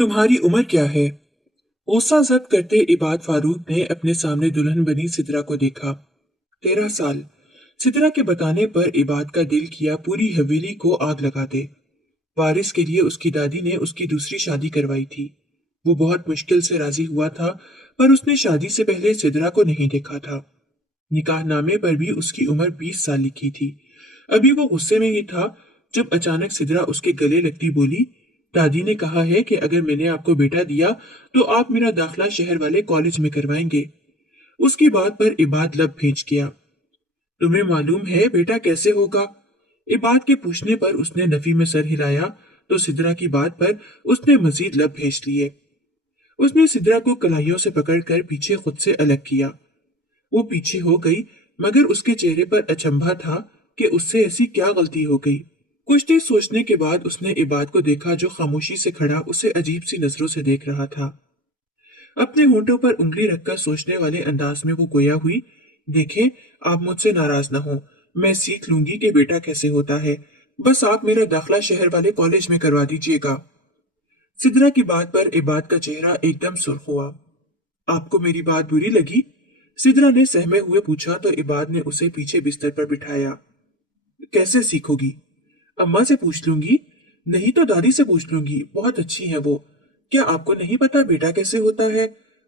तुम्हारी उम्र क्या है? ओसा जब्त करते इबाद फारूक ने अपने सामने दुल्हन बनी सिदरा को देखा। 13 साल। सिदरा के बताने पर इबाद का दिल किया पूरी हवेली को आग लगा दे। वारिस के लिए उसकी दादी ने उसकी दूसरी शादी करवाई थी। वो बहुत मुश्किल से राजी हुआ था, पर उसने शादी से पहले सिदरा को नहीं देखा था। निकाहनामे पर भी उसकी उम्र 20 साल लिखी थी। अभी वो गुस्से में ही था जब अचानक सिदरा उसके गले लगती बोली, दादी ने कहा है कि अगर मैंने आपको बेटा दिया तो आप मेरा दाखिला शहर वाले कॉलेज में करवाएंगे। उसकी बात पर इबाद लब भींच गया। तुम्हें मालूम है बेटा कैसे होगा? इबाद के पूछने पर उसने नफी में सर हिलाया तो सिदरा की बात पर उसने मजीद लब भेज लिए। उसने सिदरा को कलाइयों से पकड़कर पीछे खुद से अलग किया। वो पीछे हो गई, मगर उसके चेहरे पर अचंभा था कि उससे ऐसी क्या गलती हो गई। कुछ देर सोचने के बाद उसने इबाद को देखा जो खामोशी से खड़ा उसे अजीब सी नजरों से देख रहा था। अपने होंठों पर उंगली रखकर सोचने वाले अंदाज में वो गोया हुई, देखें, आप मुझसे नाराज ना हो, मैं सीख लूंगी कि बेटा कैसे होता है। बस आप मेरा दाखिला शहर वाले कॉलेज में करवा दीजिएगा। सिदरा की बात पर इबाद का चेहरा एकदम सुर्ख हुआ। आपको मेरी बात बुरी लगी? सिदरा ने सहमे हुए पूछा तो इबाद ने उसे पीछे बिस्तर पर बिठाया। कैसे सीखोगी? अम्मा से पूछ लूंगी, नहीं तो दादी से पूछ लूंगी, बहुत अच्छी है वो। क्या आपको नहीं पता बेटा कैसे होता है?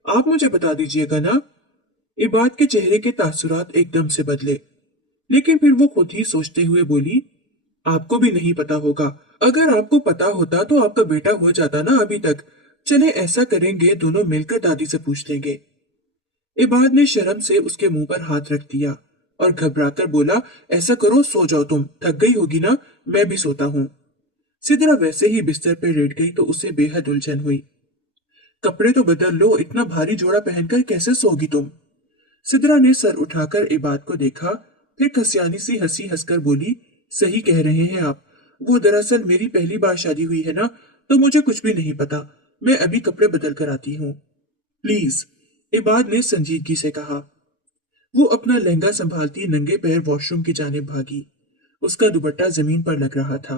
आप मुझे बता दीजिएगा ना। इबाद के चेहरे के तासुरात एकदम से बदले, लेकिन फिर वो खुद ही सोचते हुए बोली, आपको भी नहीं पता होगा। अगर आपको पता होता तो आपका बेटा हो जाता ना अभी तक। चले ऐसा करेंगे, दोनों मिलकर दादी से पूछ लेंगे। इबाद ने शर्म से उसके मुंह पर हाथ रख दिया और घबराकर बोला, ऐसा करो, सो जाओ, तुम थक गई होगी ना, मैं भी सोता हूँ। सिदरा वैसे ही बिस्तर पर लेट गई तो उसे बेहद उलझन हुई। कपड़े तो बदल लो, इतना भारी जोड़ा पहनकर कैसे सोगी तुम? सिदरा ने सर उठाकर इबाद को देखा, फिर खसियानी सी हंसी हंसकर बोली, सही कह रहे हैं आप। वो दरअसल मेरी पहली बार शादी हुई है ना, तो मुझे कुछ भी नहीं पता। मैं अभी कपड़े बदल कर आती हूँ। प्लीज, इबाद ने संजीदगी से कहा। वो अपना लहंगा संभालती नंगे पैर वॉशरूम की जानिब भागी। उसका दुपट्टा जमीन पर लग रहा था।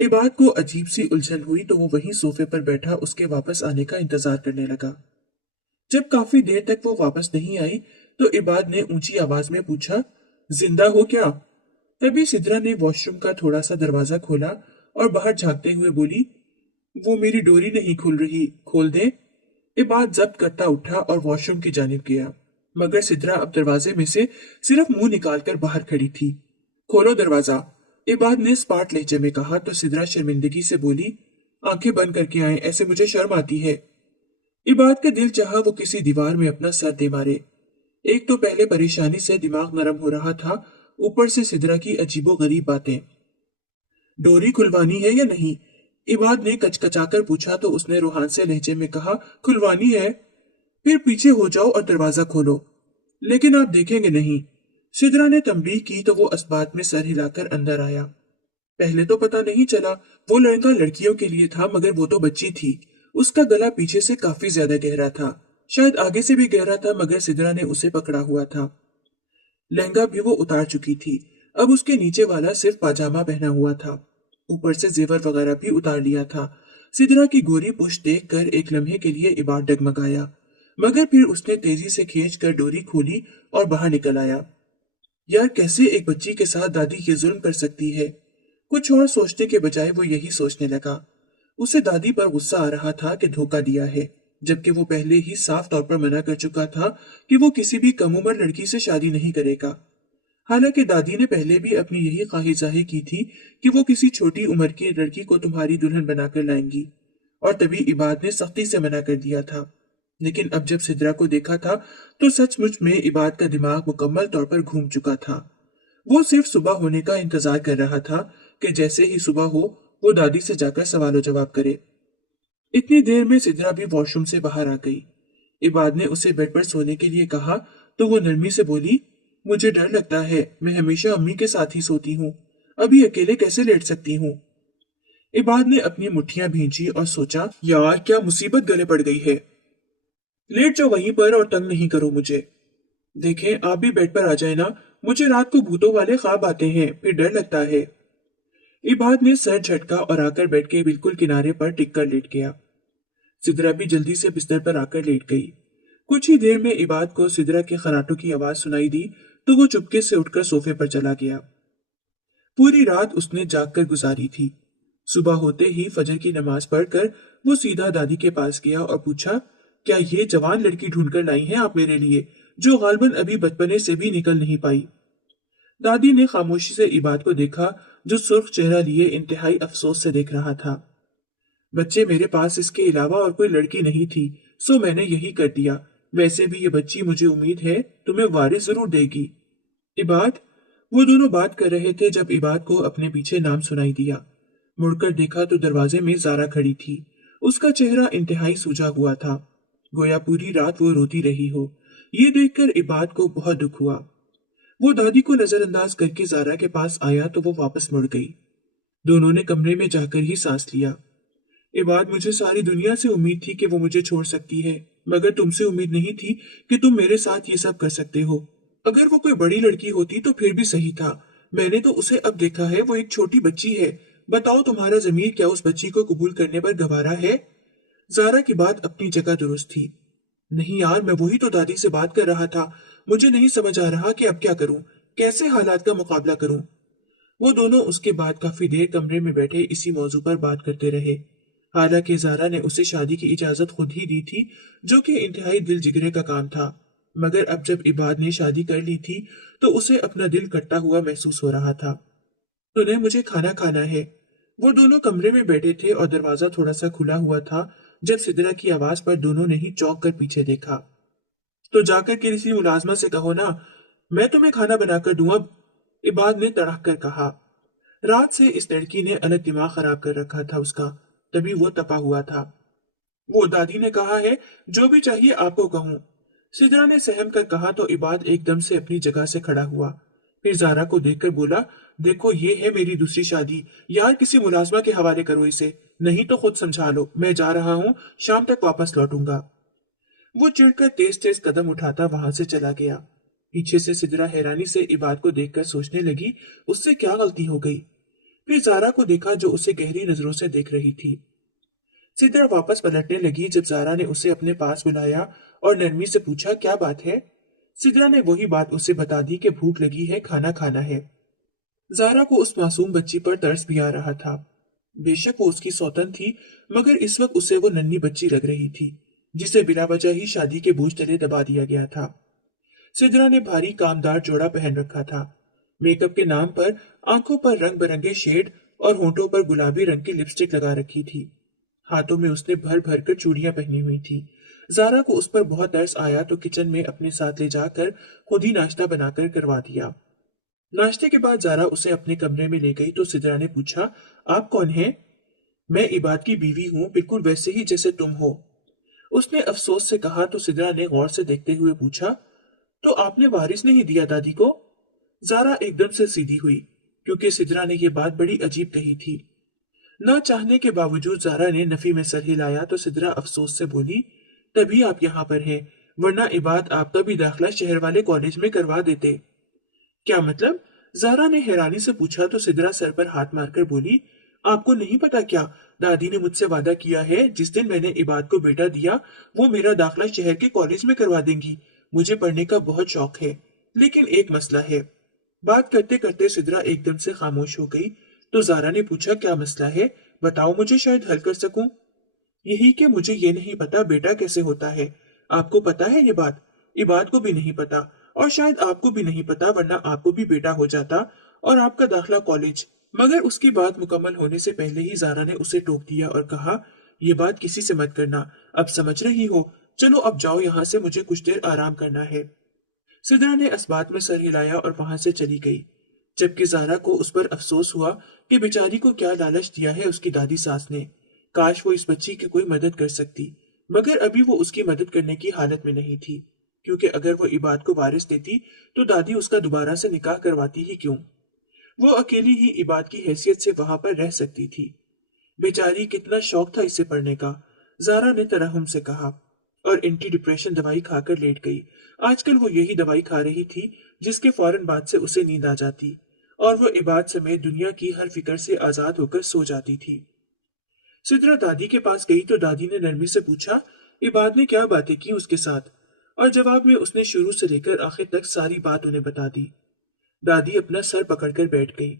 इबाद को अजीब सी उलझन हुई तो वो वहीं सोफे पर बैठा उसके वापस आने का इंतजार करने लगा। जब काफी देर तक वो वापस नहीं आई तो इबाद ने ऊंची आवाज में पूछा, जिंदा हो क्या? तभी सिदरा ने वॉशरूम का थोड़ा सा दरवाजा खोला और बाहर झांकते हुए बोली, वो मेरी डोरी नहीं खुल रही, खोल दे। इबाद जब्त करता उठा और वॉशरूम की जानिब गया, मगर सिदरा अब दरवाजे में से सिर्फ मुंह निकालकर बाहर खड़ी थी। खोलो दरवाजा, इबाद ने स्पार्ट लहजे में कहा तो सिदरा शर्मिंदगी से बोली, आंखें बंद करके आए, ऐसे मुझे शर्म आती है। इबाद का दिल चाहा वो किसी दीवार में अपना सर दे मारे। एक तो पहले परेशानी से दिमाग नरम हो रहा था, ऊपर से सिदरा की अजीबो गरीब बातें। डोरी खुलवानी है या नहीं? इबाद ने कचकचाकर पूछा तो उसने रूहान से लहजे में कहा, खुलवानी है। फिर पीछे हो जाओ और दरवाजा खोलो। लेकिन आप देखेंगे नहीं। सिदरा ने तंबीह की तो वो अस्बात में सर हिलाकर अंदर आया। पहले तो पता नहीं चला, वो लड़का लड़कियों के लिए था, मगर वो तो बच्ची थी। उसका गला पीछे से काफी ज्यादा गहरा था, शायद आगे से भी गहरा था, मगर सिदरा ने उसे पकड़ा हुआ था। लहंगा भी वो उतार चुकी थी, अब उसके नीचे वाला सिर्फ पाजामा पहना हुआ था। ऊपर से जेवर वगैरह भी उतार लिया था। सिदरा की गोरी पुश्त देखकर एक लम्हे के लिए इबाद डगमगाया, मगर फिर उसने तेजी से खींचकर डोरी खोली और बाहर निकल आया। यार, कैसे एक बच्ची के साथ दादी ये जुल्म कर सकती है? कुछ और सोचने के बजाय वो यही सोचने लगा। उसे दादी पर गुस्सा आ रहा था कि धोखा दिया है, जबकि वो पहले ही साफ तौर पर मना कर चुका था कि वो किसी भी कम उम्र लड़की से शादी नहीं करेगा। हालांकि दादी ने पहले भी अपनी यही ख्वाहिश जाहिर की थी कि वो किसी छोटी उम्र की लड़की को तुम्हारी दुल्हन बनाकर लाएंगी, और तभी इबाद ने सख्ती से मना कर दिया था। लेकिन अब जब सिदरा को देखा था तो सचमुच में इबाद का दिमाग मुकम्मल तौर पर घूम चुका था। वो सिर्फ सुबह होने का इंतजार कर रहा था कि जैसे ही सुबह हो वो दादी से जाकर सवाल जवाब करे। इतनी देर में सिदरा भी वॉशरूम से बाहर आ गई। इबाद ने उसे बेड पर सोने के लिए कहा तो वो नरमी से बोली, मुझे डर लगता है, मैं हमेशा अम्मी के साथ ही सोती हूँ, अभी अकेले कैसे लेट सकती हूँ? इबाद ने अपनी मुट्ठियां भींची और सोचा, यार क्या मुसीबत गले पड़ गई है। लेट जाओ वहीं पर और तंग नहीं करो मुझे। देखें, आप भी बेड पर आ जाए ना, मुझे रात को भूतों वाले ख्वाब आते हैं, फिर डर लगता है। इबाद ने सर झटका और आकर बेड के बिल्कुल किनारे पर टिक कर लेट गया। सिदरा भी जल्दी से बिस्तर पर आकर लेट गई। कुछ ही देर में इबाद को सिदरा के खराटों की आवाज सुनाई दी तो वो चुपके से उठकर सोफे पर चला गया। पूरी रात उसने जागकर गुजारी थी। सुबह होते ही फजर की नमाज पढ़कर वो सीधा दादी के पास गया और पूछा, क्या ये जवान लड़की ढूंढकर लाई हैं आप मेरे लिए, जो गालबन अभी बचपने से भी निकल नहीं पाई? दादी ने खामोशी से इबाद को देखा, जो सुर्ख चेहरा लिए इंतहाई अफसोस से देख रहा था। बच्चे, मेरे पास इसके अलावा और कोई लड़की नहीं थी, सो मैंने यही कर दिया। वैसे भी ये बच्ची, मुझे उम्मीद है, तुम्हें वारिस जरूर देगी। इबाद। वो दोनों बात कर रहे थे जब इबाद को अपने पीछे नाम सुनाई दिया। मुड़कर देखा तो दरवाजे में जारा खड़ी थी। उसका चेहरा इंतहाई सूजा हुआ था, गोया पूरी रात वो रोती रही हो। ये देखकर इबाद को बहुत दुख हुआ। वो दादी को नजरअंदाज करके जारा के पास आया तो वो वापस मुड़ गई। दोनों ने कमरे में जाकर ही सांस लिया। इबाद, मुझे सारी दुनिया से उम्मीद थी कि वो मुझे छोड़ सकती है, मगर तुमसे उम्मीद नहीं थी कि तुम मेरे साथ ये सब कर सकते हो। अगर वो कोई बड़ी लड़की होती तो फिर भी सही था। मैंने तो उसे अब देखा है, वो एक छोटी बच्ची है। बताओ, तुम्हारा जमीर क्या उस बच्ची को कबूल करने पर गवारा है? जारा की बात अपनी जगह दुरुस्त थी। नहीं यार, मैं वही तो दादी से बात कर रहा था। मुझे नहीं समझ आ रहा कि अब क्या करूं, कैसे हालात का मुकाबला करूं। वो दोनों उसके बाद काफी देर कमरे में बैठे इसी मौजू पर बात करते रहे। हालांकि जारा ने उसे शादी की इजाजत खुद ही दी थी, जो कि इंतहाई दिल जिगरे का काम था, मगर अब जब इबाद ने शादी कर ली थी तो उसे अपना दिल कटता हुआ महसूस हो रहा था। सुने, मुझे खाना खाना है। वो दोनों कमरे में बैठे थे और दरवाजा थोड़ा सा खुला हुआ था। जब सिदरा की आवाज पर दोनों ने ही चौंक कर पीछे देखा। तो जाकर किसी मुलाजमा से कहो ना, मैं तुम्हें खाना बनाकर दूं अब, इबाद ने तड़क कर कहा। रात से इस लड़की ने अलग दिमाग खराब कर रखा था उसका, तभी वो तपा हुआ था। वो दादी ने कहा है, जो भी चाहिए आपको कहूं। सिदरा ने सहम कर कहा तो इबाद एकदम से अपनी जगह से खड़ा हुआ। फिर जारा को देखकर बोला, देखो ये है मेरी दूसरी शादी। यार किसी मुलाजमा के हवाले करो इसे, नहीं तो खुद समझा लो। मैं जा रहा हूँ, शाम तक वापस लौटूंगा। वो चिढ़कर तेज तेज कदम उठाता वहां से चला गया। पीछे से सिदरा हैरानी से इबाद को देखकर सोचने लगी, उससे क्या गलती हो गई। फिर जारा को देखा जो उसे गहरी नजरों से देख रही थी। सिदरा वापस पलटने लगी जब जारा ने उसे अपने पास बुलाया और नरमी से पूछा, क्या बात है? सिदरा ने वही बात उसे बता दी कि भूख लगी है, खाना खाना है। जारा को उस मासूम बच्ची पर तरस भी आ रहा था। बेशक वो उसकी सौतन थी, मगर इस वक्त उसे वो नन्ही बच्ची लग रही थी, जिसे बिना वजह ही शादी के बोझ तले दबा दिया गया था। सिदरा ने भारी कामदार जोड़ा पहन रखा था। मेकअप के नाम पर आंखों पर रंग बिरंगे शेड और होंठों पर गुलाबी रंग की लिपस्टिक लगा रखी थी। हाथों में उसने भर भर कर चूड़ियां पहनी हुई थी। जारा को उस पर बहुत तरस आया तो किचन में अपने साथ ले जाकर खुद ही नाश्ता बनाकर करवा दिया। नाश्ते के बाद जारा उसे अपने कमरे में ले गई तो सिदरा ने पूछा, आप कौन हैं? मैं इबाद की बीवी हूँ, बिल्कुल वैसे ही जैसे तुम हो। उसने अफसोस से कहा तो सिदरा ने गौर से देखते हुए पूछा, तो आपने वारिस नहीं दिया दादी को? जारा एकदम से सीधी हुई, क्योंकि सिदरा ने यह बात बड़ी अजीब कही थी। ना चाहने के बावजूद जारा ने नफी में सर हिलाया तो सिदरा अफसोस से बोली, तभी आप यहाँ पर हैं, वरना इबाद आपका भी दाखिला शहर वाले कॉलेज में करवा देते। क्या मतलब? जारा ने हैरानी से पूछा तो सिदरा सर पर हाथ मारकर बोली, आपको नहीं पता क्या? दादी ने मुझसे वादा किया है, जिस दिन मैंने इबाद को बेटा दिया वो मेरा दाखिला शहर के कॉलेज में करवा देंगी। मुझे पढ़ने का बहुत शौक है, लेकिन एक मसला है। बात करते करते सिदरा एकदम से खामोश हो गई तो जारा ने पूछा, क्या मसला है? बताओ, मुझे शायद हल कर सकूं। यही कि मुझे ये नहीं पता बेटा कैसे होता है। आपको पता है ये बात? इबाद को भी नहीं पता, और शायद आपको भी नहीं पता, वरना आपको भी बेटा हो जाता और आपका दाखिला कॉलेज। मगर उसकी बात मुकम्मल होने से पहले ही जारा ने उसे टोक दिया और कहा, ये बात किसी से मत करना, अब समझ रही हो। चलो अब जाओ यहाँ से, मुझे कुछ देर आराम करना है। सिदरा ने इस बात में सर हिलाया और वहां से चली गई, जबकि जारा को उस पर अफसोस हुआ कि बेचारी को क्या लालच दिया है उसकी दादी सास ने। काश वो इस बच्ची की कोई मदद कर सकती, मगर अभी वो उसकी मदद करने की हालत में नहीं थी, क्योंकि अगर वो इबाद को वारिस देती तो दादी उसका दोबारा से निकाह करवाती ही क्यों। वो अकेली ही इबाद की हैसियत से वहां पर रह सकती थी। बेचारी, कितना शौक था इसे पढ़ने का, जारा ने तरहम से कहा, और एंटी डिप्रेशन दवाई खाकर लेट गई। आजकल वो यही दवाई खा रही थी जिसके फौरन बाद से उसे नींद आ जाती और वो इबाद समेत दुनिया की हर फिक्र से आजाद होकर सो जाती थी। सिद्रा दादी के पास गई तो दादी ने नरमी से पूछा, इबाद ने क्या बातें की उसके साथ, और जवाब में उसने शुरू से लेकर आखिर तक सारी बात उन्हें बता दी। दादी अपना सर पकड़कर बैठ गई।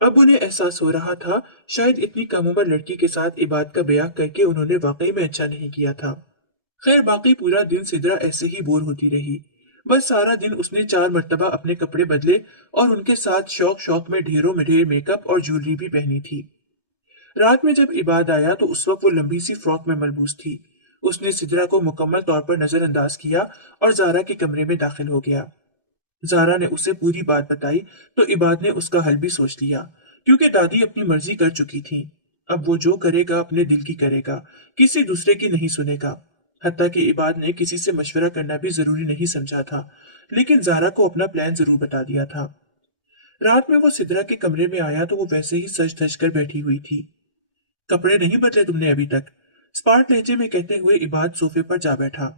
अब उन्हें एहसास हो रहा था शायद इतनी कम उम्र लड़की के साथ इबाद का ब्याह करके उन्होंने वाकई में अच्छा नहीं किया था। खैर बाकी पूरा दिन सिद्रा ऐसे ही बोर होती रही। बस सारा दिन उसने 4 मर्तबा अपने कपड़े बदले और उनके साथ शौक शौक में ढेरों में ढेर मेकअप और ज्वेलरी भी पहनी थी। रात में जब इबाद आया तो उस वक्त वो लंबी सी फ्रॉक में मलबूस थी। उसने सिद्रा को मुकम्मल तौर पर नजरअंदाज किया और जारा के कमरे में दाखिल हो गया। जारा ने उसे पूरी बात बताई तो इबाद ने उसका हल भी सोच लिया, क्योंकि दादी अपनी मर्जी कर चुकी थी। अब वो जो करेगा अपने दिल की करेगा, किसी दूसरे की नहीं सुनेगा। हत्ता कि इबाद ने किसी से मशवरा करना भी जरूरी नहीं समझा था, लेकिन जारा को अपना प्लान जरूर बता दिया था। रात में वो सिद्रा के कमरे में आया तो वो वैसे ही सज धज कर बैठी हुई थी। कपड़े नहीं बदले तुमने अभी तक? स्पार्ट लहजे में कहते हुए इबाद सोफे पर जा बैठा।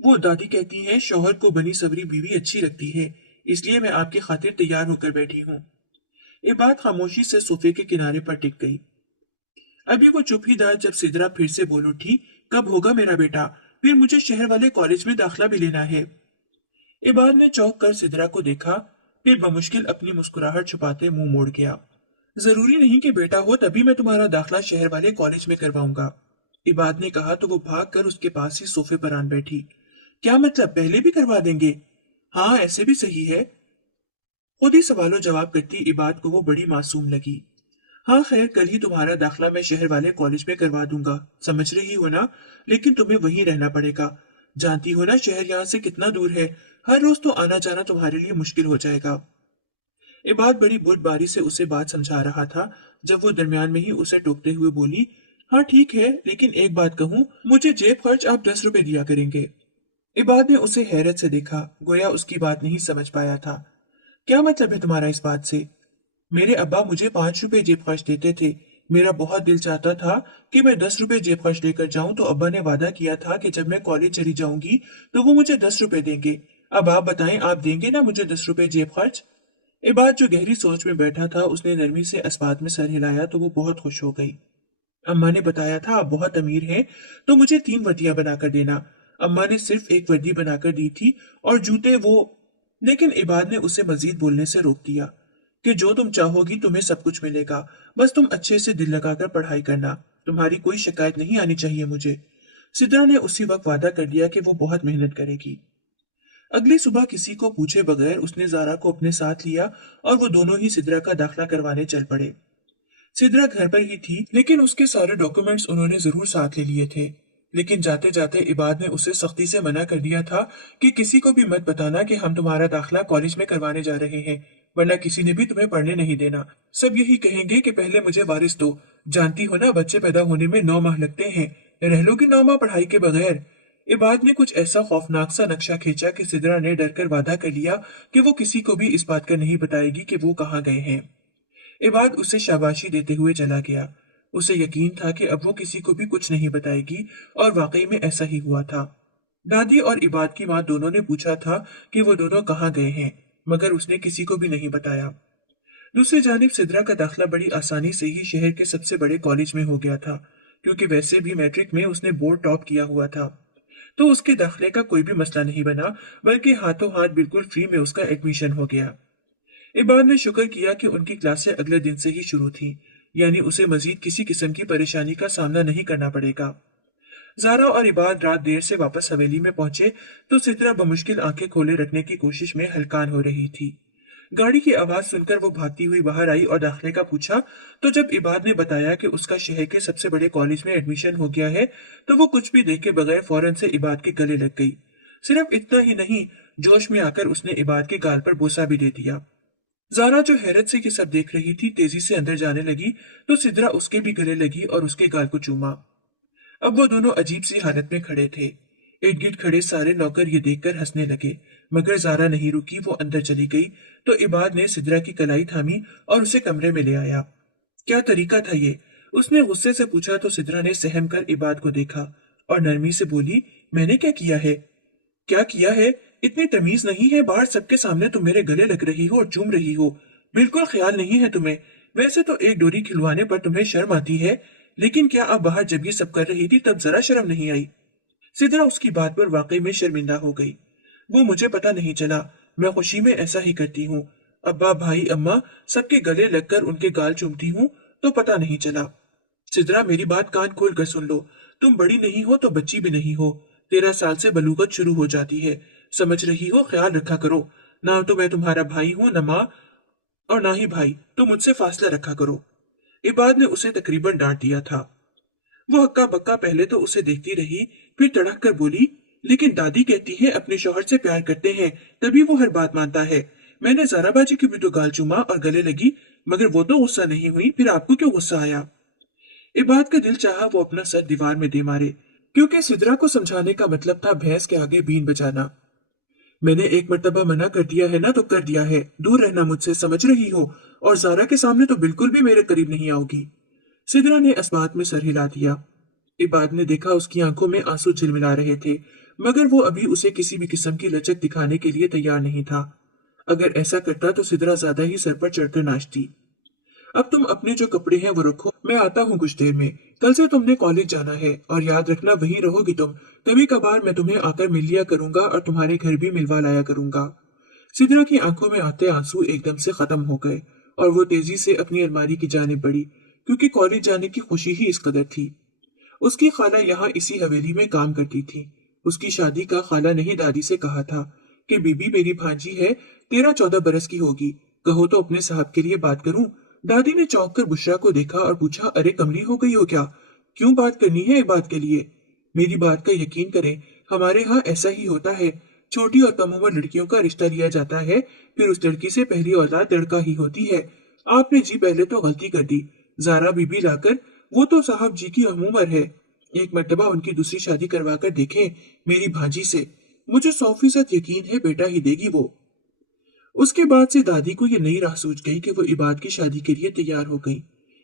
वो दादी कहती हैं शौहर को बनी सवरी बीवी अच्छी लगती है, इसलिए मैं आपकी खातिर तैयार होकर बैठी हूँ। इबाद खामोशी से सोफे के किनारे पर टिक गई। अभी वो चुप ही था जब सिद्रा फिर से बोल उठी, कब होगा मेरा बेटा? फिर मुझे शहर वाले कॉलेज में दाखिला भी लेना है। इबाद ने चौंक कर सिद्रा को देखा, फिर बमुश्किल अपनी मुस्कुराहट छुपाते मुंह मोड़ गया। जरूरी नहीं कि बेटा हो तभी मैं तुम्हारा दाखिला शहर वाले कॉलेज में करवाऊंगा। इबाद ने कहा तो वो भाग कर उसके पास ही सोफे पर आन बैठी। क्या मतलब, पहले भी करवा देंगे? हाँ ऐसे भी सही है। खुद ही सवालों जवाब करती इबाद को वो बड़ी मासूम लगी। हाँ खैर, कल ही तुम्हारा दाखिला मैं शहर वाले कॉलेज में करवा दूंगा, समझ रही हो ना? लेकिन तुम्हें वहीं रहना पड़ेगा। जानती हो ना शहर यहाँ से कितना दूर है, हर रोज तो आना जाना तुम्हारे लिए मुश्किल हो जाएगा। इबाद बड़ी बुर्दबारी से उसे बात समझा रहा था जब वो दरमियान में ही उसे टोकते हुए बोली, हाँ ठीक है, लेकिन एक बात कहूँ, मुझे जेब खर्च आप 10 रुपए दिया करेंगे। इबाद ने उसे हैरत से देखा, गोया उसकी बात नहीं समझ पाया था। क्या मतलब है तुम्हारा इस बात से? मेरे अब्बा मुझे 5 रुपए जेब खर्च देते थे। मेरा बहुत दिल चाहता था कि मैं 10 रुपए जेब खर्च लेकर जाऊं तो अब्बा ने वादा किया था कि जब मैं कॉलेज चली जाऊंगी तो वो मुझे 10 रुपए देंगे। अब आप बताएं, आप देंगे ना मुझे 10 रुपए जेब खर्च? इबाद जो गहरी सोच में बैठा था उसने नरमी से इस बात में सर हिलाया तो वो बहुत खुश हो गई। अम्मा ने बताया था आप बहुत अमीर हैं तो मुझे 3 वर्दियां बनाकर देना। अम्मा ने सिर्फ एक वर्दी बनाकर दी थी और जूते वो। लेकिन इबाद ने उसे मजीद बोलने से रोक दिया कि जो तुम चाहोगी तुम्हें सब कुछ मिलेगा, बस तुम अच्छे से दिल लगाकर पढ़ाई करना। तुम्हारी कोई शिकायत नहीं आनी चाहिए मुझे। सिद्रा ने उसी वक्त वादा कर दिया कि वो बहुत मेहनत करेगी। अगली सुबह किसी को पूछे बगैर उसने जारा को अपने साथ लिया और वो दोनों ही सिद्रा का दाखिला करवाने चल पड़े। सिद्रा घर पर ही थी लेकिन उसके सारे डॉक्यूमेंट्स उन्होंने जरूर साथ ले लिए थे। लेकिन जाते जाते इबाद ने उसे सख्ती से मना कर दिया था कि किसी को भी मत बताना कि हम तुम्हारा दाखिला कॉलेज में करवाने जा रहे हैं, वरना किसी ने भी तुम्हें पढ़ने नहीं देना। सब यही कहेंगे कि पहले मुझे वारिस दो। जानती हो ना बच्चे पैदा होने में 9 माह लगते हैं, रह लोगी 9 माह पढ़ाई के बगैर? इबाद ने कुछ ऐसा खौफनाक सा नक्शा खींचा कि सिद्रा ने डर कर वादा कर लिया कि वो किसी को भी इस बात का नहीं बताएगी कि वो कहाँ गए हैं। इबाद उसे शाबाशी देते हुए चला गया। उसे यकीन था कि अब वो किसी को भी कुछ नहीं बताएगी और वाकई में ऐसा ही हुआ था। दादी और इबाद की माँ दोनों ने पूछा था कि वो दोनों कहाँ गए हैं, मगर उसने किसी को भी नहीं बताया। दूसरी जानिब सिद्रा का दाखिला बड़ी आसानी से ही शहर के सबसे बड़े कॉलेज में हो गया था, क्योंकि वैसे भी मैट्रिक में उसने बोर्ड टॉप किया हुआ था। तो उसके दाखिले का कोई भी मसला नहीं बना, बल्कि हाथों हाथ बिल्कुल फ्री में उसका एडमिशन हो गया। इबाद ने शुक्र किया कि उनकी क्लासें अगले दिन से ही शुरू थीं, यानी उसे मजीद किसी किस्म की परेशानी का सामना नहीं करना पड़ेगा। जारा और इबाद रात देर से वापस हवेली में पहुंचे तो सिद्रा बमुश्किल आंखें खोले रखने की कोशिश में हलकान हो रही थी। गाड़ी की आवाज सुनकर वो भागती हुई बाहर आई और दाखिले का पूछा तो जब इबाद ने बताया कि उसका शहर के सबसे बड़े कॉलेज में एडमिशन हो गया है तो वो कुछ भी देखे बगैर फौरन से इबाद के गले लग गई। सिर्फ इतना ही नहीं, जोश में आकर उसने इबाद के गाल पर बोसा भी दे दिया। जारा जो हैरत से ये सब देख रही थी तेजी से अंदर जाने लगी तो सिद्रा उसके भी गले लगी और उसके गाल को चूमा। अब वो दोनों अजीब सी हालत में खड़े थे। इर्द गिर्द खड़े सारे नौकर ये देखकर हंसने लगे, मगर जारा नहीं रुकी। वो अंदर चली गई तो इबाद ने सिद्रा की कलाई थामी और उसे कमरे में ले आया। क्या तरीका था ये? उसने गुस्से से पूछा तो सिद्रा ने सहम कर इबाद को देखा और नरमी से बोली, मैंने क्या किया है? क्या किया है? इतनी तमीज नहीं है, बाहर सबके सामने तुम मेरे गले लग रही हो और चूम रही हो। बिल्कुल ख्याल नहीं है तुम्हें। वैसे तो एक डोरी खिलवाने पर तुम्हें शर्म आती है, लेकिन क्या अब बाहर जब ये सब कर रही थी तब जरा शर्म नहीं आई? सिद्रा उसकी बात पर वाकई में शर्मिंदा हो गई। वो मुझे पता नहीं चला, मैं खुशी में ऐसा ही करती हूँ। अब्बा भाई अम्मा सबके गले लगकर उनके गाल चूमती हूँ तो पता नहीं चला। सिद्रा मेरी बात कान खोल कर सुन लो, तुम बड़ी नहीं हो तो बच्ची भी नहीं हो। 13 साल से बलूगत शुरू हो जाती है, समझ रही हो? ख्याल रखा करो। ना तो मैं तुम्हारा भाई हूँ, न माँ और ना ही भाई, तो मुझसे फासला रखा करो। इबाद ने उसे तकरीबन डांट दिया था। वो हक्का बक्का पहले तो उसे देखती रही, फिर तड़क कर बोली, लेकिन दादी कहती है अपने शौहर से प्यार करते हैं तभी वो हर बात मानता है। मैंने ज़ारा बाजी की भी तो गाल चूमा और गले लगी, मगर वो तो गुस्सा नहीं हुई, फिर आपको क्यों गुस्सा आया? इबाद का दिल चाहा वो अपना सर दीवार में दे मारे, क्योंकि सिद्रा को समझाने का मतलब था भैंस के आगे बीन बजाना। मैंने एक मर्तबा मना कर दिया है ना तो कर दिया है, दूर रहना मुझसे, समझ रही हो? और ज़ारा के सामने तो बिल्कुल भी मेरे करीब नहीं आओगी। सिद्रा ने इस बात में सर हिला दिया। इबाद ने देखा उसकी आंखों में आंसू झिलमिला रहे थे, मगर वो अभी उसे किसी भी किस्म की लचक दिखाने के लिए तैयार नहीं था। अगर ऐसा करता तो सिद्रा ज्यादा ही सर पर चढ़कर नाचती। अब तुम अपने जो कपड़े हैं वो रखो, मैं आता हूँ कुछ देर में। कल से तुमने कॉलेज जाना है और याद रखना वहीं रहोगी तुम। कभी कभार मैं तुम्हें आकर मिल लिया करूंगा और तुम्हारे घर भी मिलवा लाया करूंगा। सिद्रा की आंखों में आते आंसू एकदम से खत्म हो गए और वो तेजी से अपनी अलमारी की जानिब बढ़ी, क्योंकि कॉलेज जाने की खुशी ही इस कदर थी। उसकी खाला यहाँ इसी हवेली में काम करती थी। उसकी शादी का खाला ने ही दादी से कहा था कि बीबी मेरी भांजी है, 13-14 बरस की होगी, कहो तो अपने साहब के लिए बात करूं। दादी ने चौंक कर बुशरा को देखा और पूछा, अरे कमली हो गई हो क्या? क्यों बात करनी है ये बात के लिए? मेरी बात का यकीन करें, हमारे यहाँ ऐसा ही होता है। छोटी और कम उम्र लड़कियों का रिश्ता लिया जाता है, फिर उस लड़की से पहली औलाद लड़का ही होती है। आपने जी पहले तो गलती कर दी, ज़ारा बीबी लाकर, वो तो साहब जी की हम उम्र है। एक मर्तबा उनकी दूसरी शादी करवा कर देखें मेरी भांजी से, मुझे 100% यकीन है बेटा ही देगी वो। उसके बाद से दादी को ये नई राह सूझ गई कि वो इबाद की शादी के लिए तैयार हो गई।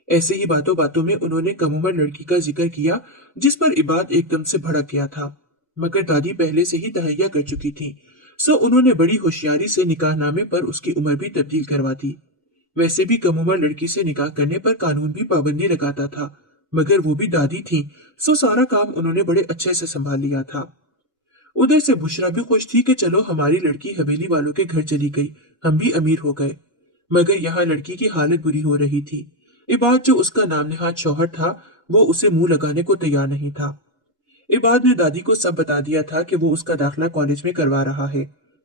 ऐसे ही बातों बातों में उन्होंने कम उम्र लड़की का जिक्र किया, जिस पर इबाद एकदम से भड़क गया था, मगर दादी पहले से ही तहैया कर चुकी थी, सो उन्होंने बड़ी होशियारी से निकाहनामे पर उसकी उम्र भी तब्दील करवा दी। वैसे भी कम उम्र लड़की से निकाह करने पर कानून भी पाबंदी लगाता था, मगर वो भी दादी थी, सो सारा काम उन्होंने बड़े अच्छे से संभाल लिया था। उधर से बुशरा भी खुश थी कि चलो हमारी लड़की हवेली वालों के घर चली गई, हम भी अमीर हो गए। मगर यहाँ लड़की की हालत बुरी हो रही थी। इबाद जो उसका नाम नेहाद शौहर था, वो उसे मुंह लगाने को तैयार नहीं था। इबाद ने दादी को सब बता दिया था कि वो उसका दाखिला कॉलेज में करवा रहा है।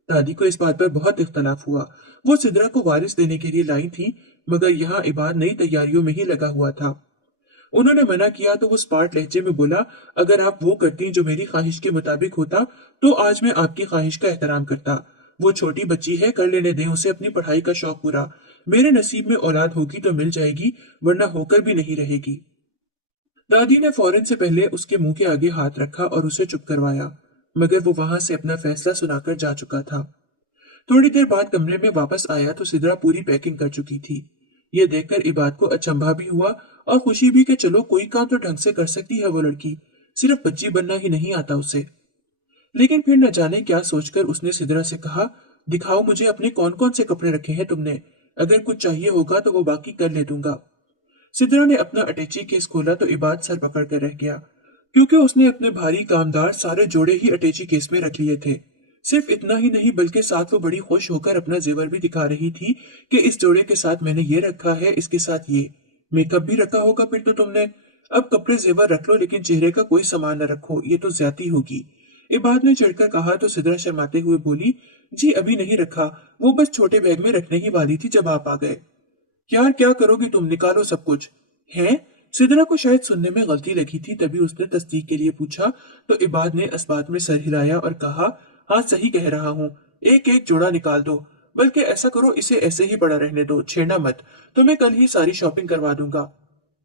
दादी को इस बात पर बहुत इख्तलाफ हुआ। वो सिद्रा को वारिस देने के लिए लाई थी, मगर यहाँ इबाद नई तैयारियों में ही लगा हुआ था। उन्होंने मना किया तो वो स्पार्ट लहजे में बोला, अगर आप वो करती जो मेरी ख्वाहिश के मुताबिक होता तो आज मैं आपकी ख्वाहिश का एहतराम करता। वो छोटी बच्ची है, कर लेने दें उसे अपनी पढ़ाई का शौक पूरा। मेरे नसीब में औलाद होगी तो मिल जाएगी, वरना होकर भी नहीं रहेगी। दादी ने फौरन से पहले उसके मुंह के आगे हाथ रखा और उसे चुप करवाया, मगर वो वहां से अपना फैसला सुनाकर जा चुका था। थोड़ी देर बाद कमरे में वापस आया तो सिद्रा पूरी पैकिंग कर चुकी थी। ये देखकर इबाद को अचंभा भी हुआ और खुशी भी कि चलो कोई काम तो ढंग से कर सकती है वो लड़की, सिर्फ बच्ची बनना ही नहीं आता उसे। लेकिन फिर न जाने क्या सोचकर उसने सिद्रा से कहा, दिखाओ मुझे अपने कौन कौन से कपड़े रखे हैं तुमने, अगर कुछ चाहिए होगा तो वो बाकी कर ले दूंगा। सिद्रा ने अपना अटैची केस खोला तो इबाद सर पकड़ कर रह गया, क्योंकि उसने अपने भारी कामदार सारे जोड़े ही अटैची केस में रख लिए थे। सिर्फ इतना ही नहीं बल्कि साथ वो बड़ी खुश होकर अपना जेवर भी दिखा रही थी कि इस जोड़े के साथ मैंने ये रखा है, इसके साथ ये मेकअप भी रखा होगा फिर तो तुमने। अब कपड़े जेवर रख लो लेकिन चेहरे का कोई सामान न रखो, ये तो ज्यादती होगी। इबाद ने चढ़कर कहा तो सिद्रा शर्माते हुए बोली, जी अभी नहीं रखा, वो बस छोटे बैग में रखने ही वाली थी जब आप आ गए। यार क्या करोगी तुम, निकालो सब कुछ। हैं? सिद्रा को शायद सुनने में गलती लगी थी, तभी उसने तस्दीक के लिए पूछा तो इबाद ने इस बात में सर हिलाया और कहा, हाँ सही कह रहा हूँ, एक एक जोड़ा निकाल दो। बल्कि ऐसा करो, इसे ऐसे ही पड़ा रहने दो, छेड़ना मत, तो मैं कल ही सारी शॉपिंग करवा दूंगा।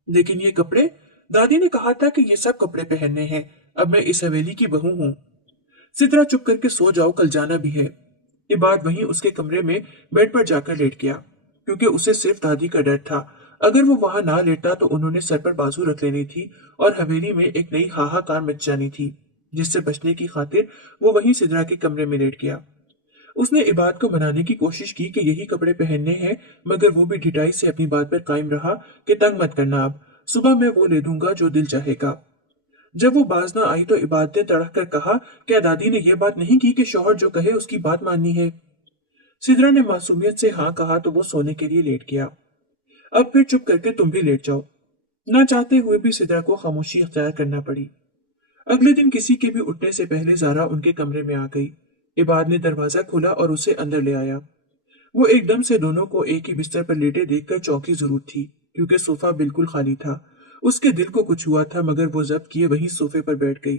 लेकिन ये कपड़े, दादी ने कहा था कि ये सब कपड़े पहनने हैं, अब मैं इस हवेली की बहू हूँ। सिद्रा चुप करके सो जाओ, कल जाना भी है। इबाद वहीं उसके कमरे में बेड पर जाकर लेट गया, क्योंकि उसे सिर्फ दादी का डर था। अगर वो वहां ना लेटा तो उन्होंने सर पर बाजू रख लेनी थी और हवेली में एक नई हाहाकार मच जानी थी, जिससे बचने की खातिर वो वहीं सिद्रा के कमरे में लेट गया। उसने इबाद को मनाने की कोशिश की कि यही कपड़े पहनने हैं, मगर वो भी ढिठाई से अपनी बात पर कायम रहा कि तंग मत करना, अब صبح میں وہ لے دوں گا جو دل چاہے گا۔ جب وہ باز نہ آئی تو عباد نے تڑک کر کہا، کیا دادی نے یہ بات نہیں کی کہ شوہر جو کہے اس کی بات ماننی ہے؟ سدرا نے معصومیت سے ہاں کہا تو وہ سونے کے لیے لیٹ گیا۔ اب پھر چپ کر کے تم بھی لیٹ جاؤ۔ نہ چاہتے ہوئے بھی سدرا کو خاموشی اختیار کرنا پڑی۔ اگلے دن کسی کے بھی اٹھنے سے پہلے زارا ان کے کمرے میں آ گئی۔ عباد نے دروازہ کھولا اور اسے اندر لے آیا۔ وہ ایک دم سے دونوں کو ایک ہی بستر پر لیٹے دیکھ کر چونکی ضرور تھی، کیونکہ صوفہ بالکل خالی تھا۔ اس کے دل کو کچھ ہوا تھا مگر وہ ضبط کیے وہیں صوفے پر بیٹھ گئی۔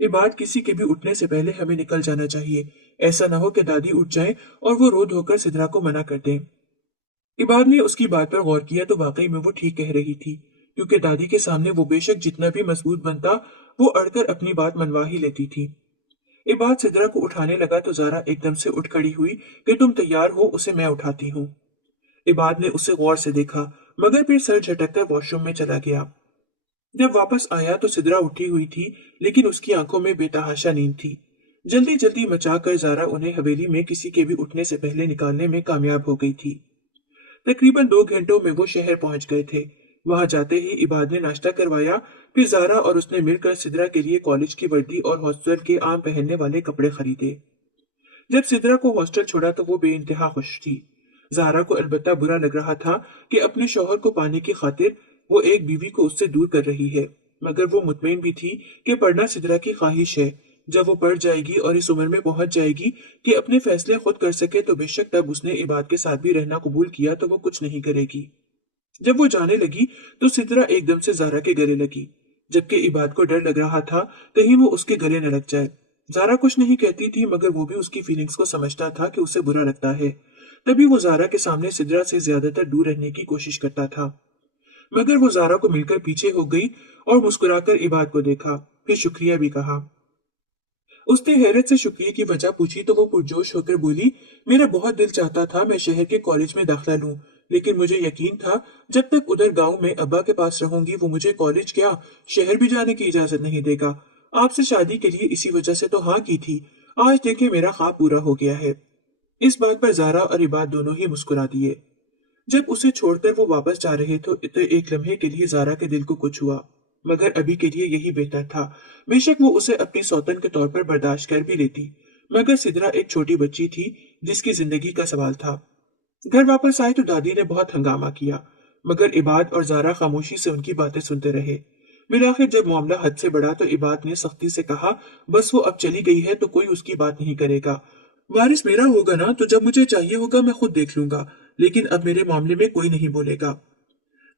عباد، کسی کے بھی اٹھنے سے پہلے ہمیں نکل جانا چاہیے، ایسا نہ ہو کہ دادی اٹھ جائیں اور وہ رو دھو کر سدرا کو منع کر دیں۔ عباد نے اس کی بات پر غور کیا تو واقعی میں وہ ٹھیک کہہ رہی تھی، کیونکہ دادی کے سامنے وہ بے شک جتنا بھی مضبوط بنتا وہ اڑ کر اپنی بات منوا ہی لیتی تھی۔ عباد سدرا کو اٹھانے لگا تو زارا ایک دم سے اٹھ کھڑی ہوئی کہ تم تیار ہو، اسے میں اٹھاتی ہوں۔ عباد نے اسے غور سے دیکھا مگر پھر سر جھٹک کر واش روم میں چلا گیا۔ جب واپس آیا تو سدرا اٹھی ہوئی تھی لیکن اس کی آنکھوں میں بے تحاشا نیند تھی۔ جلدی جلدی مچا کر زارا انہیں حویلی میں کسی کے بھی اٹھنے سے پہلے نکالنے میں کامیاب ہو گئی تھی۔ تقریباً 2 گھنٹوں میں وہ شہر پہنچ گئے تھے۔ وہاں جاتے ہی عباد نے ناشتہ کروایا، پھر زارا اور اس نے مل کر سدرا کے لیے کالج کی وردی اور ہاسٹل کے عام پہننے والے کپڑے خریدے۔ جب سدرا کو ہاسٹل چھوڑا تو وہ بے انتہا خوش تھی۔ زارا کو البتہ برا لگ رہا تھا کہ اپنے شوہر کو پانے کی خاطر وہ ایک بیوی کو اس سے دور کر رہی ہے، مگر وہ مطمئن بھی تھی کہ پڑھنا سدرا کی خواہش ہے۔ جب وہ پڑھ جائے گی اور اس عمر میں پہنچ جائے گی کہ اپنے فیصلے خود کر سکے تو بے شک تب اس نے عباد کے ساتھ بھی رہنا قبول کیا تو وہ کچھ نہیں کرے گی۔ جب وہ جانے لگی تو سدرا ایک دم سے زارا کے گلے لگی، جبکہ عباد کو ڈر لگ رہا تھا کہیں وہ اس کے گلے نہ لگ جائے۔ زارا کچھ نہیں کہتی تھی مگر وہ بھی اس کی فیلنگز کو سمجھتا تھا کہ اسے برا لگتا ہے، تبھی وہ زارا کے سامنے سدرا سے زیادہ تر دور رہنے کی کوشش کرتا تھا۔ مگر وہ زارا کو مل کر پیچھے ہو گئی اور مسکرا کر عباد کو دیکھا، پھر شکریہ بھی کہا۔ اس نے حیرت سے شکریہ کی وجہ پوچھی تو وہ پرجوش ہو کر بولی، میرا بہت دل چاہتا تھا میں شہر کے کالج میں داخلہ لوں، لیکن مجھے یقین تھا جب تک ادھر گاؤں میں ابا کے پاس رہوں گی وہ مجھے کالج کیا شہر بھی جانے کی اجازت نہیں دے گا۔ آپ سے شادی کے لیے اسی وجہ سے تو ہاں کی تھی، آج دیکھیں میرا خواب پورا ہو گیا ہے۔ اس بات پر زارا اور عباد دونوں ہی مسکرا دیے۔ جب اسے چھوڑ کر وہ واپس جا رہے تو ایک لمحے کے لیے زارا کے دل کو کچھ ہوا، مگر ابھی کے لیے یہی بہتر تھا۔ بے شک وہ اسے اپنی سوتن کے طور پر برداشت کر بھی لیتی، مگر سدرا ایک چھوٹی بچی تھی جس کی زندگی کا سوال تھا۔ گھر واپس آئے تو دادی نے بہت ہنگامہ کیا، مگر عباد اور زارا خاموشی سے ان کی باتیں سنتے رہے۔ بالآخر جب معاملہ حد سے بڑھا تو عباد نے سختی سے کہا، بس وہ اب چلی گئی ہے تو کوئی اس کی بات نہیں کرے گا۔ وارث میرا ہوگا نا تو جب مجھے چاہیے ہوگا میں خود دیکھ لوں گا، لیکن اب میرے معاملے میں کوئی نہیں بولے گا۔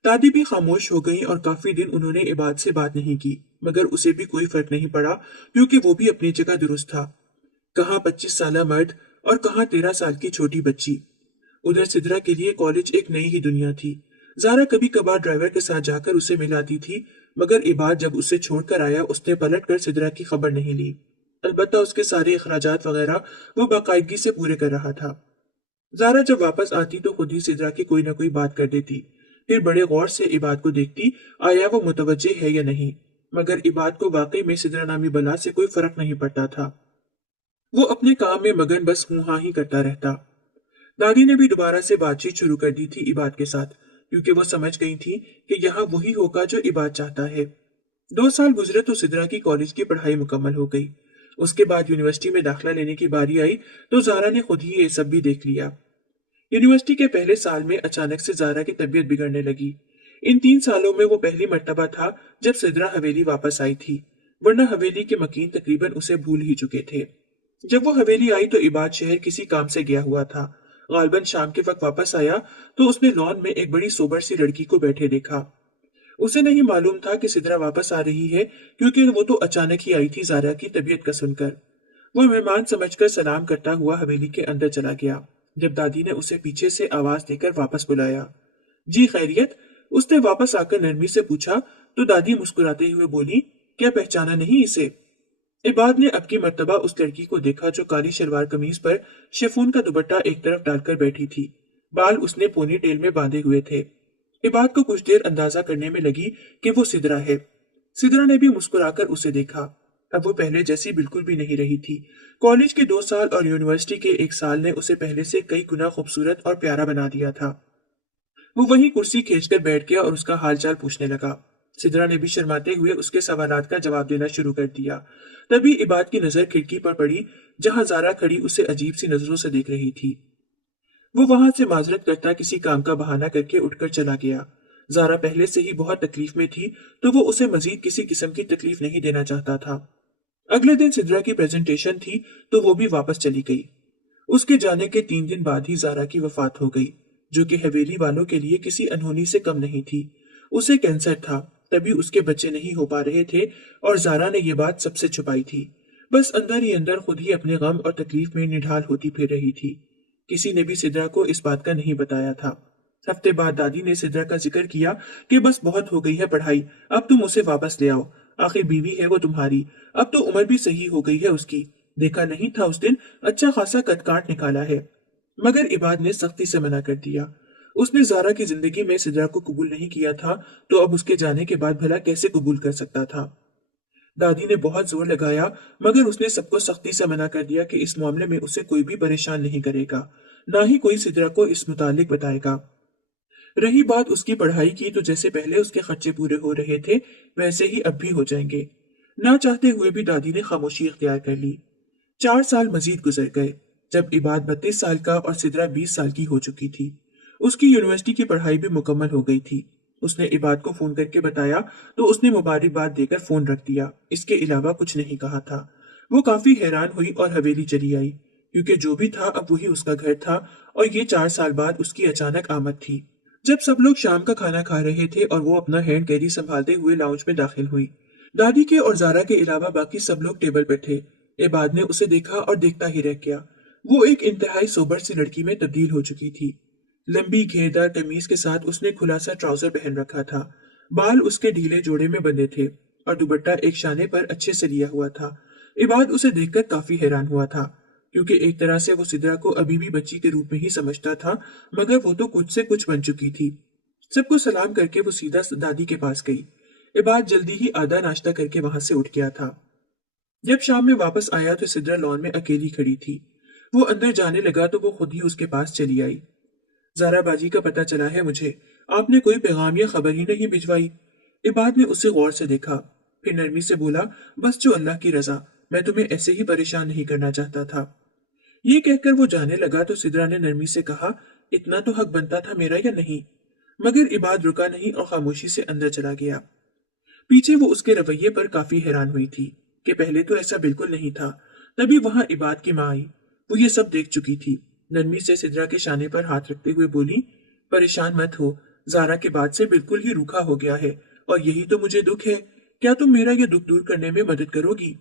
دادی بھی خاموش ہو گئیں اور کافی دن انہوں نے عباد سے بات نہیں کی، مگر اسے بھی کوئی فرق نہیں پڑا کیونکہ وہ بھی اپنی جگہ درست تھا۔ کہاں 25 سالہ مرد اور کہاں 13 سال کی چھوٹی بچی۔ ادھر سدرا کے لیے کالج ایک نئی ہی دنیا تھی۔ زارا کبھی کبھار ڈرائیور کے ساتھ جا کر اسے ملاتی تھی، مگر عباد جب اسے چھوڑ کر آیا اس نے پلٹ کر سدرا کی خبر نہیں لی۔ البتہ اس کے سارے اخراجات وغیرہ وہ باقاعدگی سے پورے کر رہا تھا۔ زارا جب واپس آتی تو خود ہی سدرا کی کوئی نہ کوئی بات کر دیتی، پھر بڑے غور سے عباد کو دیکھتی آیا وہ متوجہ ہے یا نہیں، مگر عباد کو واقعی میں سدرا نامی بلا سے کوئی فرق نہیں پڑتا تھا۔ وہ اپنے کام میں مگن بس ہوں ہاں ہی کرتا رہتا۔ دادی نے بھی دوبارہ سے بات چیت شروع کر دی تھی عباد کے ساتھ، کیونکہ وہ سمجھ گئی تھی کہ یہاں وہی ہوگا جو عباد چاہتا ہے۔ 2 سال گزرے تو سدرا کی کالج کی پڑھائی مکمل ہو گئی۔ اس کے بعد یونیورسٹی میں داخلہ لینے کی باری آئی تو زارا نے خود ہی یہ سب بھی دیکھ لیا۔ یونیورسٹی کے پہلے سال میں اچانک سے زارا کی طبیعت بگڑنے لگی۔ ان 3 سالوں میں وہ پہلی مرتبہ تھا جب سدرا حویلی واپس آئی تھی، ورنہ حویلی کے مکین تقریباً اسے بھول ہی چکے تھے۔ جب وہ حویلی آئی تو عباد شہر کسی کام سے گیا ہوا تھا۔ غالباً شام کے وقت واپس آیا تو اس نے لان میں ایک بڑی سوبر سی لڑکی کو بیٹھے دیکھا۔ اسے نہیں معلوم تھا کہ سدرا واپس آ رہی ہے، کیونکہ وہ تو اچانک ہی آئی تھی زارا کی طبیعت کا سن کر۔ وہ مہمان سمجھ کر سلام کرتا ہوا حویلی کے اندر چلا گیا، جب دادی نے اسے پیچھے سے آواز دے کر واپس بلایا۔ جی خیریت؟ اس نے واپس آ کر نرمی سے پوچھا تو دادی مسکراتے ہوئے بولی، کیا پہچانا نہیں اسے؟ عباد نے اب کی مرتبہ اس لڑکی کو دیکھا جو کالی شلوار قمیض پر شیفون کا دوپٹہ ایک طرف ڈال کر بیٹھی تھی، بال اس نے پونی ٹیل میں باندھے ہوئے تھے۔ عباد کو کچھ دیر اندازہ کرنے میں لگی کہ وہ سدرا ہے۔ سدرا نے بھی مسکرا کر اسے دیکھا۔ اب وہ پہلے جیسی بالکل بھی نہیں رہی تھی۔ کالج کے 2 سال اور یونیورسٹی کے 1 سال نے اسے پہلے سے کئی گنا خوبصورت اور پیارا بنا دیا تھا۔ वो वहीं कुर्सी खींचकर बैठ गया और उसका हालचाल पूछने लगा। सिद्रा ने भी शर्माते हुए उसके सवालात का जवाब देना शुरू कर दिया। तभी इबाद की नजर खिड़की पर पड़ी, जहां जारा खड़ी उसे अजीब सी नजरों से देख रही थी। वो वहां से माजरत करता किसी काम का बहाना करके उठकर चला गया। जारा पहले से ही बहुत तकलीफ में थी, तो वो उसे मजीद किसी किस्म की तकलीफ नहीं देना चाहता था। अगले दिन सिद्रा की प्रेजेंटेशन थी, तो वो भी वापस चली गई। उसके जाने के 3 दिन बाद ही जारा की वफात हो गई, जो कि हवेली वालों के लिए किसी अनहोनी से कम नहीं थी। उसे कैंसर था, तभी उसके बच्चे नहीं हो पा रहे थे और जारा ने यह बात सबसे छुपाई थी। बस अंदर ही अंदर खुद ही अपने गम और तकलीफ में निढाल होती फिर रही थी। किसी ने भी सिद्रा को इस बात का नहीं बताया था। हफ्ते बाद दादी ने सिद्रा का जिक्र किया कि बस बहुत हो गई है पढ़ाई, अब तुम उसे वापस ले आओ। आखिर बीवी है वो तुम्हारी, अब तो उम्र भी सही हो गई है उसकी। देखा नहीं था उस दिन, अच्छा खासा कटकाट निकाला है। मगर इबाद ने सख्ती से मना कर दिया। उसने जारा की जिंदगी में सिद्रा को कबूल नहीं किया था, तो अब उसके जाने के बाद भला कैसे कबूल कर सकता था। दादी ने बहुत जोर लगाया, मगर उसने सबको सख्ती से मना कर दिया कि इस मामले में उसे कोई भी परेशान नहीं करेगा, ना ही कोई सिद्रा को इस मुतालिक बताएगा। रही बात उसकी पढ़ाई की, तो जैसे पहले उसके खर्चे पूरे हो रहे थे, वैसे ही अब भी हो जाएंगे। ना चाहते हुए भी दादी ने खामोशी इख्तियार कर ली। 4 साल मजीद गुजर गए, जब इबाद 32 साल का और सिद्रा 20 साल की हो चुकी थी। उसकी यूनिवर्सिटी की पढ़ाई भी मुकम्मल हो गई थी। उसने इबाद को फोन करके बताया, तो उसने मुबारकबाद देकर फोन रख दिया। इसके अलावा कुछ नहीं कहा था। वो काफी हैरान हुई और हवेली चली आई, क्योंकि जो भी था अब वही उसका घर था, और ये 4 साल बाद उसकी अचानक आमद थी। जब सब लोग शाम का खाना खा रहे थे और वो अपना हैंड कैरी संभालते हुए लाउंज में दाखिल हुई, दादी के और जारा के अलावा बाकी सब लोग टेबल पर थे। इबाद ने उसे देखा और देखता ही रह गया। वो एक इंतहाई सोबर सी लड़की में तब्दील हो चुकी थी। लंबी घेरदार कमीज के साथ उसने खुला सा ट्राउजर पहन रखा था। बाल उसके ढीले जोड़े में बंधे थे और दुपट्टा एक शाने पर अच्छे से लिया हुआ था। इबाद उसे देखकर काफी हैरान हुआ था, क्योंकि एक तरह से वो सिद्रा को अभी भी बच्ची के रूप में ही समझता था, मगर वो तो कुछ से कुछ बन चुकी थी। सबको सलाम करके वो सीधा दादी के पास गई। इबाद जल्दी ही आधा नाश्ता करके वहां से उठ गया था। जब शाम में वापस आया तो सिद्रा लॉन में अकेली खड़ी थी। वो अंदर जाने लगा तो वो खुद ही उसके पास चली आई। जारा बाजी का पता चला है मुझे, आपने कोई पैगाम या खबर ही नहीं भिजवाई। इबाद ने उसे गौर से देखा, फिर नरमी से बोला, बस जो अल्लाह की रजा, मैं तुम्हें ऐसे ही परेशान नहीं करना चाहता था। ये कहकर वो जाने लगा तो सिद्रा ने नरमी से कहा, इतना तो हक बनता था मेरा या नहीं। मगर इबाद रुका नहीं और खामोशी से अंदर चला गया। पीछे वो उसके रवैये पर काफी हैरान हुई थी कि पहले तो ऐसा बिल्कुल नहीं था। तभी वहां इबाद की माँ आई। वो ये सब देख चुकी थी। नरमी से सिद्रा के शाने पर हाथ रखते हुए बोली, परेशान मत हो, जारा के बाद से बिल्कुल ही रूखा हो गया है, और यही तो मुझे दुख है। क्या तुम मेरा ये दुख दूर करने में मदद करोगी?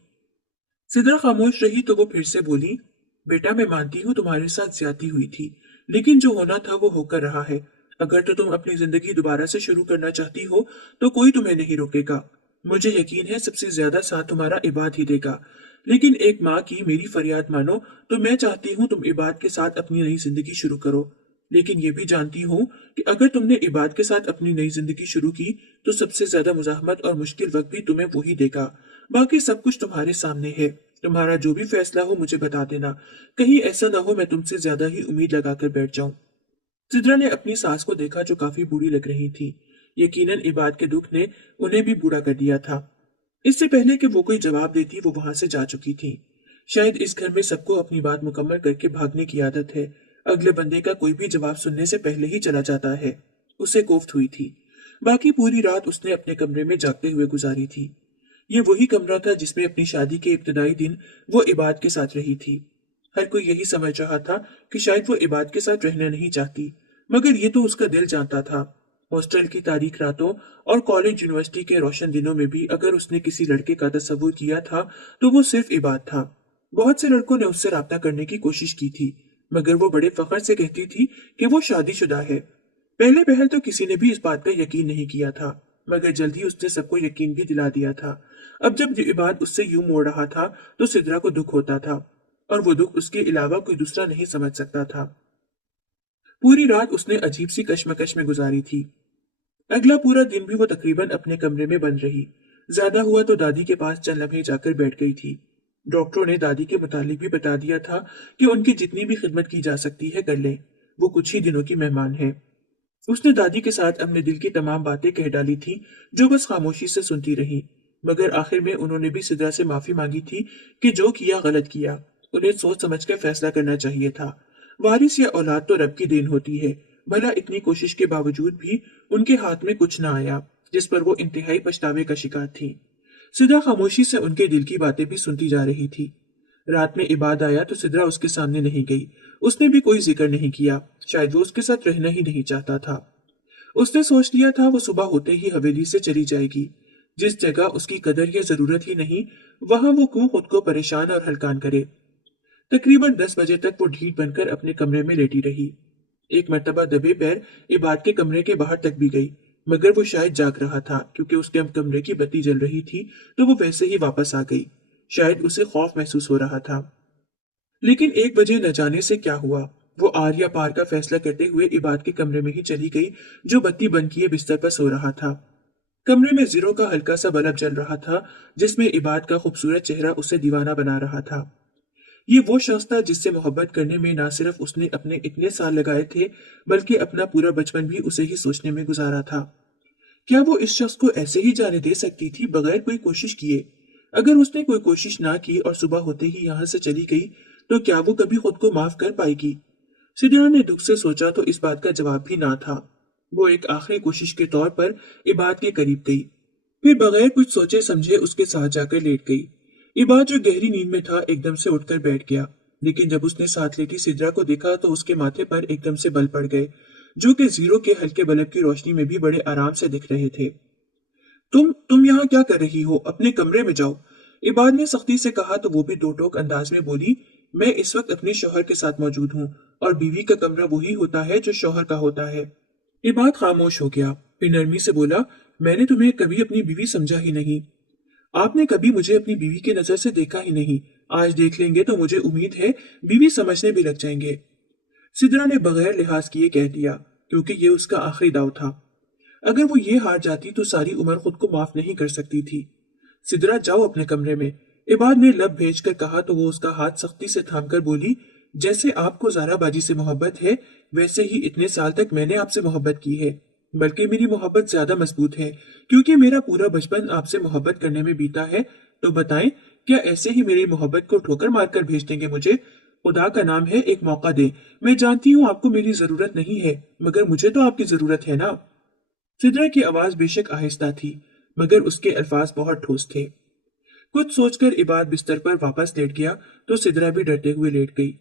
सिद्रा खामोश रही तो वो फिर से बोली, बेटा मैं मानती हूँ तुम्हारे साथ ज्यादती हुई थी, लेकिन जो होना था वो होकर रहा है। अगर तो तुम अपनी जिंदगी दोबारा से शुरू करना चाहती हो तो कोई तुम्हें नहीं रोकेगा। मुझे यकीन है सबसे ज्यादा साथ तुम्हारा इबाद ही देगा। लेकिन एक माँ की मेरी फरियाद मानो तो मैं चाहती हूँ तुम इबाद के साथ अपनी नई जिंदगी शुरू करो। लेकिन ये भी जानती हूँ कि अगर तुमने इबाद के साथ अपनी नई जिंदगी शुरू की तो सबसे ज्यादा मुजाहमत और मुश्किल वक्त भी तुम्हें वही देगा। बाकी सब कुछ तुम्हारे सामने है। तुम्हारा जो भी फैसला हो मुझे बता देना। कहीं ऐसा ना हो मैं तुमसे ज्यादा ही उम्मीद लगाकर बैठ जाऊं। सिद्रा ने अपनी सास को देखा जो काफी बूढ़ी लग रही थी। यकीनन इबाद के दुख ने उन्हें भी बूढ़ा कर दिया था। इससे पहले कि वो कोई जवाब देती वो वहां से जा चुकी थी। शायद इस घर में सबको अपनी बात मुकम्मल करके भागने की आदत है। अगले बंदे का कोई भी जवाब सुनने से पहले ही चला जाता है। उसे कोफ्त हुई थी। बाकी पूरी रात उसने अपने कमरे में जागते हुए गुजारी थी। ये वही कमरा था जिसमें अपनी शादी के इब्तदाई दिन वो इबाद के साथ रही थी। हर कोई यही समझ रहा था कि शायद वो इबाद के साथ रहना नहीं चाहती, मगर ये तो उसका दिल जानता था। हॉस्टल की तारीख रातों और कॉलेज यूनिवर्सिटी के रोशन दिनों में भी अगर उसने किसी लड़के का तस्वुर किया था तो वो सिर्फ इबाद था। बहुत से लड़कों ने उससे राब्ता करने की कोशिश की थी, मगर वो बड़े फख्र से कहती थी कि वो शादीशुदा है। पहले पहल तो किसी ने भी इस बात का यकीन नहीं किया था, मगर जल्द ही उसने सबको यकीन भी दिला दिया था। अब जब इबाद उससे यूं मोड़ रहा था तो सिद्रा को दुख होता था, और वो दुख उसके अलावा कोई दूसरा नहीं समझ सकता था। पूरी रात उसने अजीब सी कश्मकश में गुजारी थी। अगला पूरा दिन भी वो तकरीबन अपने कमरे में बंद रही। ज्यादा हुआ तो दादी के पास चंद लम्हे जाकर बैठ गई थी। डॉक्टरों ने दादी के मुतालिक भी बता दिया था कि उनकी जितनी भी खिदमत की जा सकती है कर लें। वो कुछ ही दिनों की मेहमान है। उसने दादी के साथ अपने दिल की तमाम बातें कह डाली थी, जो बस खामोशी से सुनती रही। मगर आखिर में उन्होंने भी सिद्रा से माफी मांगी थी कि जो किया गलत किया। उन्हें सोच समझ कर फैसला करना चाहिए था। वारिस या औलाद तो रब की देन होती है। भला इतनी कोशिश के बावजूद भी उनके हाथ में कुछ ना आया, जिस पर वो इंतहाई पछतावे का शिकार थी। सिद्रा खामोशी से उनके दिल की बातें भी सुनती जा रही थी। रात में इबाद आया तो सिद्रा उसके सामने नहीं गई। उसने भी कोई जिक्र नहीं किया। शायद वो उसके साथ रहना ही नहीं चाहता था। उसने सोच लिया था वो सुबह होते ही हवेली से चली जाएगी। जिस जगह उसकी कदर या जरूरत ही नहीं, वहां वो क्यों खुद को परेशान और हलकान करे। तकरीबन 10 बजे तक वो ढीठ बनकर अपने कमरे में लेटी रही। एक मर्तबा दबे पैर इबाद के कमरे के बाहर तक भी गई, मगर वो शायद जाग रहा था। क्योंकि उसके कमरे की बत्ती जल रही थी तो वो वैसे ही वापस आ गई। शायद उसे खौफ महसूस हो रहा था। लेकिन 1 बजे न जाने से क्या हुआ, वो आर या पार का फैसला करते हुए इबाद के कमरे में ही चली गई, जो बत्ती बंद किए बिस्तर पर सो रहा था। कमरे में जीरो का हल्का सा बल्ब जल रहा था, जिसमें इबाद का खूबसूरत चेहरा उसे दीवाना बना रहा था। ये वो शख्स था जिससे मोहब्बत करने में ना सिर्फ उसने अपने इतने साल लगाए थे, बल्कि अपना पूरा बचपन भी उसे ही सोचने में गुजारा था। क्या वो इस शख्स को ऐसे ही जाने दे सकती थी, बगैर कोई कोशिश किए? अगर उसने कोई कोशिश ना की और सुबह होते ही यहाँ से चली गई, तो क्या वो कभी खुद को माफ कर पाएगी? सिद्रा ने दुख से सोचा तो इस बात का जवाब भी ना था। वो एक आखिरी कोशिश के तौर पर इबाद के करीब गई, फिर बगैर कुछ सोचे समझे उसके साथ जाकर लेट गई। इबाद जो गहरी नींद में था, एकदम से उठकर बैठ गया। लेकिन जब उसने साथ लेटी सिद्रा को देखा तो उसके माथे पर एकदम से बल पड़ गए, जो कि जीरो के हल्के बल्ब की रोशनी में भी बड़े आराम से दिख रहे थे। तुम यहाँ क्या कर रही हो? अपने कमरे में जाओ। इबाद ने सख्ती से कहा तो वो भी दो टोक अंदाज में बोली, मैं इस वक्त अपने शौहर के साथ मौजूद हूँ, और बीवी का कमरा वही होता है जो शौहर का होता है। इबाद खामोश हो गया, फिर नरमी से बोला, मैंने तुम्हें कभी अपनी बीवी समझा ही नहीं। आपने कभी मुझे अपनी बीवी की नजर से देखा ही नहीं। आज देख लेंगे तो मुझे उम्मीद है बीवी समझने भी लग जाएंगे। सिद्रा ने बगैर लिहाज किए कह दिया, क्योंकि ये उसका आखिरी दाव था। अगर वो ये हार जाती तो सारी उम्र खुद को माफ नहीं कर सकती थी। सिद्रा, जाओ अपने कमरे में। इबाद ने लब भेजकर कहा तो वो उसका हाथ सख्ती से थामकर बोली, जैसे आपको ज़ाराबाजी से मोहब्बत है, वैसे ही इतने साल तक मैंने आपसे मोहब्बत की है। बल्कि मेरी मोहब्बत ज्यादा मजबूत है, क्योंकि मेरा पूरा बचपन आपसे मोहब्बत करने में बीता है। तो बताएं, क्या ऐसे ही मेरी मोहब्बत को ठोकर मारकर भेज देंगे मुझे? खुदा का नाम है, एक मौका दे। मैं जानती हूँ आपको मेरी जरूरत नहीं है, मगर मुझे तो आपकी जरूरत है ना। सिद्रा की आवाज बेशक आहिस्ता थी, मगर उसके अल्फाज बहुत ठोस थे। कुछ सोचकर इबाद बिस्तर पर वापस लेट गया तो सिद्रा भी डरते हुए लेट गई।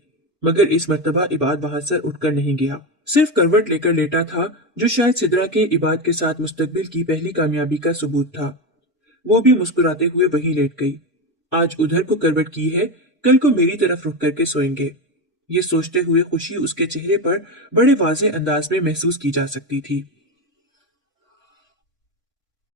मगर इस मर्तबा इबाद वहां से उठकर नहीं गया, सिर्फ करवट लेकर लेटा था, जो शायद सिद्रा के इबाद के साथ मुस्तकबिल की पहली कामयाबी का सबूत था। वो भी मुस्कुराते हुए वहीं लेट गई। आज उधर को करवट की है, कल को मेरी तरफ रुक करके सोएंगे। ये सोचते हुए खुशी उसके चेहरे पर बड़े वाज़ेह अंदाज में महसूस की जा सकती थी।